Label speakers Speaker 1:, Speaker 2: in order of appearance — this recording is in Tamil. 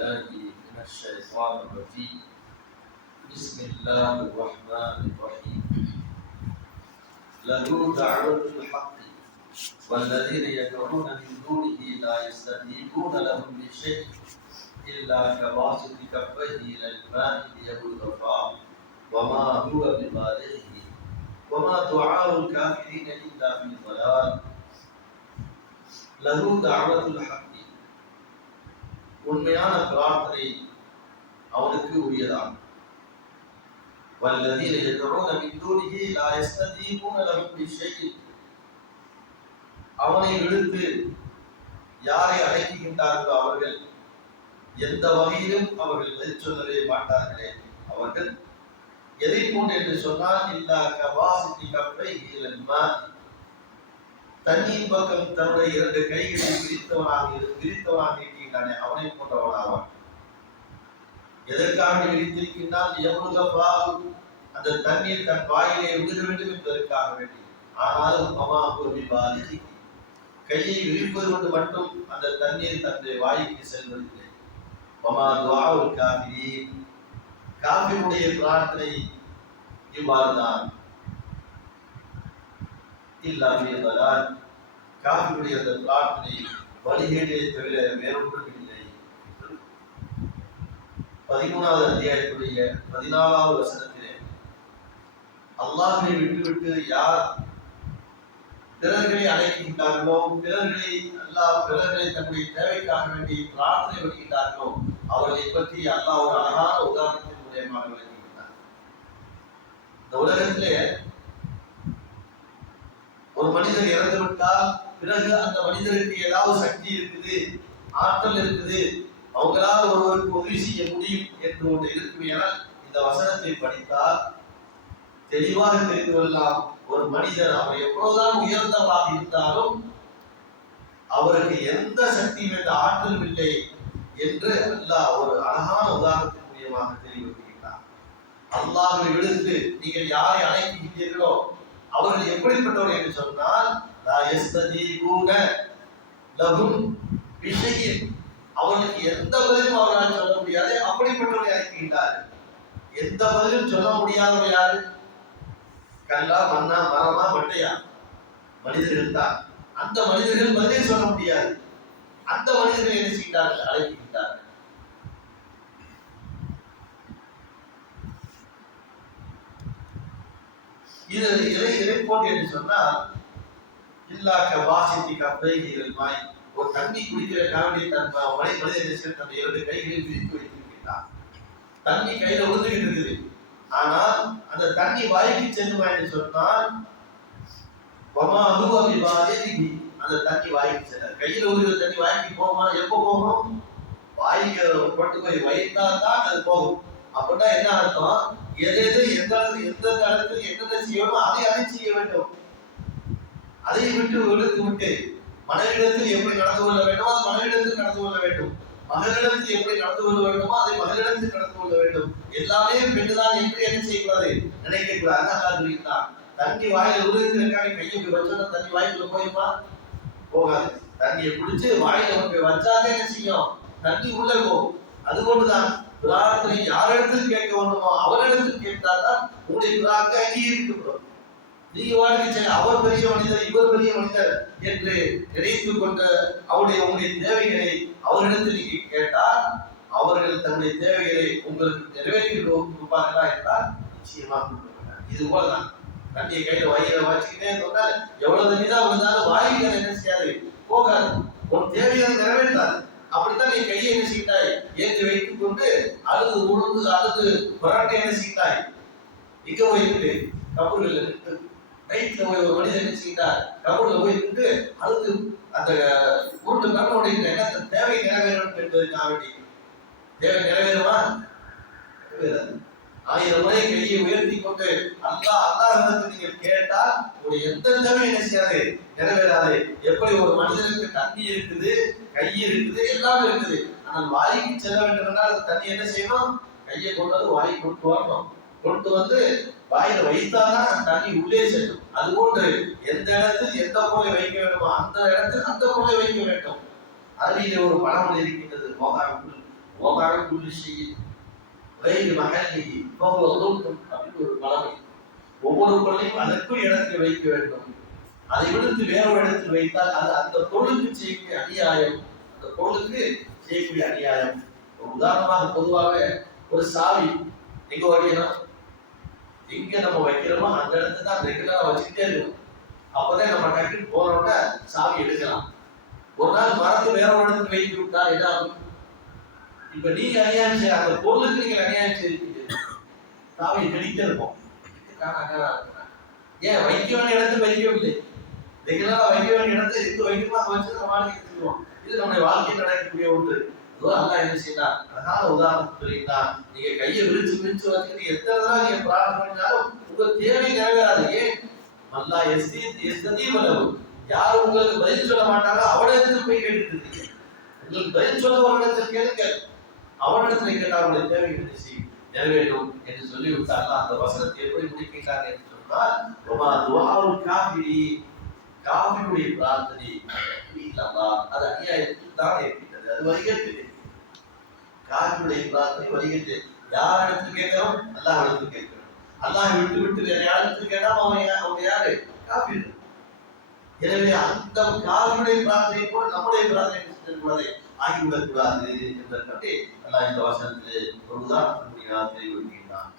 Speaker 1: بالله من الشيطان الرجيم. بسم الله الرحمن الرحيم. له دعوة الحق والذين يدعون من دونه لا يستجيبون لهم بشيء إلا كباسط كفيه إلى الماء ليبلغ فاه وما هو ببالغه وما دعاء الكافرين إلا في ضلال. له دعوة الحق உண்மையான பிரார்த்தனை அவனுக்கு உரியதான் والذين يدعون من دونه لا يستجيبون لهم بشيء அவனை விடுத்து யாரை அழைக்கின்றார்களோ அவர்கள் எந்த வகையிலும் அவர்கள் பதில் சொல்லவே மாட்டார்களே அவர்கள் எதை போன்று என்று சொன்னால் இல்லா கவாசித்தி கப்பை ஈலன்மா தண்ணீர் பக்கம் தன்னுடைய இரண்டு கைகளை விரித்தவனாக இரு- விரித்தவனாக இருக்கின்றானே அவனை போன்றவனாவான். எதற்காக விரித்திருக்கின்றால் எவ்வளவு அந்த தண்ணீர் தன் வாயிலே விழுக வேண்டும் என்பதற்காக வேண்டி. ஆனாலும் அம்மா ஒரு கையை விரிப்பது கொண்டு மட்டும் அந்த தண்ணீர் தன்னுடைய வாய்க்கு செல்வதில்லை. அம்மா துவாவுல் காபிரீன் காபிருடைய பிரார்த்தனை இவ்வாறு தான் இல்லாமல் காபிருடைய அந்த பிரார்த்தனை வழிகேட்டை தவிர வேறொன்றும் இல்லை பதிமூணாவது அத்தியாயத்துடைய பதினாலாவது வசனத்திலே அல்லாஹை விட்டுவிட்டு யார் பிறர்களை அழைக்கின்றார்களோ பிறர்களை அல்லாஹ் பிறர்களை தன்னுடைய தேவைக்காக வேண்டி பிரார்த்தனை வருகின்றார்களோ அவர்களை பற்றி அல்லாஹ் ஒரு அழகான உதாரணத்தின் மூலியமாக விளங்குகின்றார் இந்த உலகத்திலே ஒரு மனிதர் இறந்து விட்டால் பிறகு அந்த மனிதருக்கு ஏதாவது சக்தி இருக்குது ஆற்றல் இருக்குது அவங்களால் ஒருவருக்கு உதவி செய்ய முடியும் என்று ஒன்று இருக்குமேனால் இந்த வசனத்தை படித்தால் தெளிவாக தெரிந்து கொள்ளலாம். ஒரு மனிதர் அவர் எவ்வளவுதான் உயர்ந்தவராக இருந்தாலும் அவருக்கு எந்த சக்தியும் எந்த ஆற்றலும் இல்லை என்று அல்லாஹ் ஒரு அழகான உதாரணத்தின் மூலியமாக தெளிவுறுத்துகிறார் அல்லாஹை விழுந்து நீங்கள் யாரை அழைக்கின்றீர்களோ அவர்கள் எப்படிப்பட்டவர் என்று சொன்னால் லா யஸ்தஜீபூன லஹும் பிஷையின் அவர்களுக்கு எந்த பதிலும் அவர்களால் சொல்ல முடியாது. அப்படிப்பட்டவர்கள் அழைக்கின்றார் எந்த பதிலும் சொல்ல முடியாதவர் யாரு? கல்லா மண்ணா மரமா மட்டையா? மனிதர்கள் தான் அந்த மனிதர்கள் பதிலே சொல்ல முடியாது. அந்த மனிதர்கள் என்ன செய்கிறார்கள் அழைக்கின்றார்கள் இது இறை இறைப்போட்டு என்று சொன்னால் இல்லாக்க வாசித்தி கப்பை மாய் ஒரு தண்ணி குடிக்கிற காவடி தன் மலை மனித மனிதன் தன் இரண்டு கைகளில் விரித்து வைத்திருக்கிறார் தண்ணி கையில உழுந்துகிட்டு இருக்குது. ஆனால் அந்த தண்ணி வாய்க்கு செல்லுமா என்று சொன்னால் வமா அனுபவி வாதி அந்த தண்ணி வாய்க்கு செல்ல கையில உழுகிற தண்ணி வாய்க்கு போகுமா? எப்போ போகும்? வாய்க்கு கொண்டு போய் வைத்தா தான் அது போகும். அப்படின்னா என்ன அர்த்தம்? எது எது எந்த எந்த தளத்தில் என்னென்ன செய்யணும் அதை அதை செய்ய வேண்டும். அதை விட்டு விடுத்து விட்டு மனைவிடத்தில் எப்படி நடந்து கொள்ள வேண்டுமோ அது மனைவிடத்தில் நடந்து கொள்ள வேண்டும். மகளிடத்தில் எப்படி நடந்து கொள்ள வேண்டுமோ அதை மகளிடத்தில் நடந்து கொள்ள வேண்டும். எல்லாமே பெண்ணுதான் என்று என்ன செய்யக்கூடாது? நினைக்க கூடாது. நல்லா தண்ணி வாயில் உருகிறதுக்காக கையை போய் வச்சோன்னா தண்ணி வாயில் போயிருமா போகாது. தண்ணியை குடிச்சு வாயில போய் வச்சாதே என்ன செய்யும்? தண்ணி உள்ள போகும். அது போன்றுதான் பிரார்த்தனை யாரிடத்தில் கேட்க வேண்டுமோ அவரிடத்தில் கேட்டால்தான் உங்களுடைய பிரார்த்தனை அங்கீகரிக்கப்படும். நீங்க வாழ்க்கை அவர் பெரிய மனிதர் இவர் பெரிய மனிதர் என்று நினைத்து கொண்ட அவருடைய உங்களுடைய தேவைகளை அவரிடத்தில் நீங்க கேட்டால் அவர்கள் தன்னுடைய தேவைகளை உங்களுக்கு நிறைவேற்றி கொடுப்பார்களா என்றால் நிச்சயமா இது போலதான். தண்ணியை கையில வாயில வச்சுக்கிட்டே சொன்னால் எவ்வளவு தண்ணி தான் விழுந்தாலும் வாய்க்கு என்ன செய்யாது? போகாது. உன் தேவைகளை நிறைவேற்றாது. அப்படித்தான் நீ கையை என்ன செய்தாய்? ஏற்றி வைத்துக் கொண்டு அழுது உழுந்து அழுது புரட்டை என்ன செய்தாய்? இங்க போயிட்டு கபூர்கள் நைட்ல போய் ஒரு மனிதன் என்ன செய்தார் கபூர்ல போய் நின்று அழுது அந்த உருட்டு கண்ணோடைய எண்ணத்தை தேவை நிறைவேறும் என்பதற்காக வேண்டி. தேவை நிறைவேறுமா? ஆயிரம் முறை கையை உயர்த்தி கொண்டு அல்லா அல்லாஹ் நீங்கள் கேட்டால் ஒரு எந்த தேவை என்ன செய்யாது நிறைவேறாது. எப்படி ஒரு மனிதனுக்கு தண்ணி இருக்குது கை இருக்குது எல்லாமே இருக்குது. ஆனால் வாய்க்கு செல்ல வேண்டும் என்றால் அந்த தண்ணி என்ன செய்யணும்? கையை கொண்டது வாய் கொண்டு வரணும். கொண்டு வந்து வாயில வைத்தாதான் அந்த தண்ணி உள்ளே செல்லும். அதுபோன்று எந்த இடத்தில் எந்த பொருளை வைக்க வேண்டுமோ அந்த இடத்தில் அந்த பொருளை வைக்க வேண்டும். அறிவியல் ஒரு பழமொழி இருக்கின்றது. மோகாவுக்குள் மோகாவுக்குள் செய்யும் வயிறு மகளிர் அப்படின்னு ஒரு பழமொழி ஒவ்வொரு பொருளையும் அதற்கும் இடத்தில் வைக்க வேண்டும். அதை விடுத்து வேறொரு இடத்தில் வைத்தால் அது அந்த பொருளுக்கு செய்யக்கூடிய அநியாயம். அந்த பொருளுக்கு செய்யக்கூடிய அநியாயம். உதாரணமாக பொதுவாக ஒரு சாவி எங்க வரையினா எங்க நம்ம வைக்கிறோமோ அந்த இடத்துல தான் ரெகுலரா வச்சுக்கிட்டே இருக்கும் அப்பதான் நம்ம டக்குன்னு போனோம்னா சாவி எடுக்கலாம். ஒரு நாள் மறந்து வேற ஒரு இடத்துல வைத்து விட்டா என்ன ஆகும்? இப்ப நீங்க அநியாயம் செய்ய அந்த பொருளுக்கு நீங்க அநியாயம் செய்திருக்கீங்க சாவியை கடிக்க இருப்போம். ஏன் வைக்க வேண்டிய இடத்துல வைக்கவில்லை? ரெகுலரா வைக்க வேண்டிய இடத்துல எங்க வைக்கணுமோ? அதை வச்சு நம்ம வாழ்க்கை இது நம்முடைய வாழ்க்கையில் நடக்கக்கூடிய ஒன்று. அதோ அல்லாஹ் என்ன செய்யலாம் அதனால உதாரணம் சொல்லியிருந்தா நீங்க கையை விரிச்சு விரிச்சு வச்சுக்கிட்டு எத்தனை தடவை நீங்க பிரார்த்தனை பண்ணாலும் உங்க தேவை நிறைவேறாது. ஏன்? அல்லாஹ் எஸ்தி எஸ்ததி வலவு யார் உங்களுக்கு பதில் சொல்ல மாட்டாரோ அவனிடத்தில் போய் கேட்டுருக்கீங்க உங்களுக்கு பதில் சொல்ல அவனிடத்தில் கேளுங்க. அவனிடத்தில் கேட்டால் அவருடைய தேவை என்ன செய்யும். நிறைவேறும் என்று சொல்லி விட்டார்கள் அந்த வசனத்தை எப்படி முடிக்கின்றார் என்று சொன்னால் ரொமா துவாரு காபிரி காபிரியுடைய பிரார்த்தனை. அது அநியாயத்தில் தான் இருக்கின்றது அது வருகிறது காற்றுடைய பிரார்த்தனை வருகிறது யார் இடத்துல கேட்கிறோம்? அல்லாஹ் இடத்துல கேட்கிறோம். அல்லாஹ் விட்டு விட்டு வேற யாரிடத்தில் கேட்டா அவன் அவங்க யாரு? காப்பீடு எனவே அந்த காவியுடைய பிரார்த்தனை போல் நம்முடைய பிரார்த்தனை என்பதை ஆகிவிடக் கூடாது என்பதற்காக அல்லாஹ் இந்த வசனத்தில் ஒருதான் உதாரணத்தினுடைய தெளிவுறுத்துகின்றான்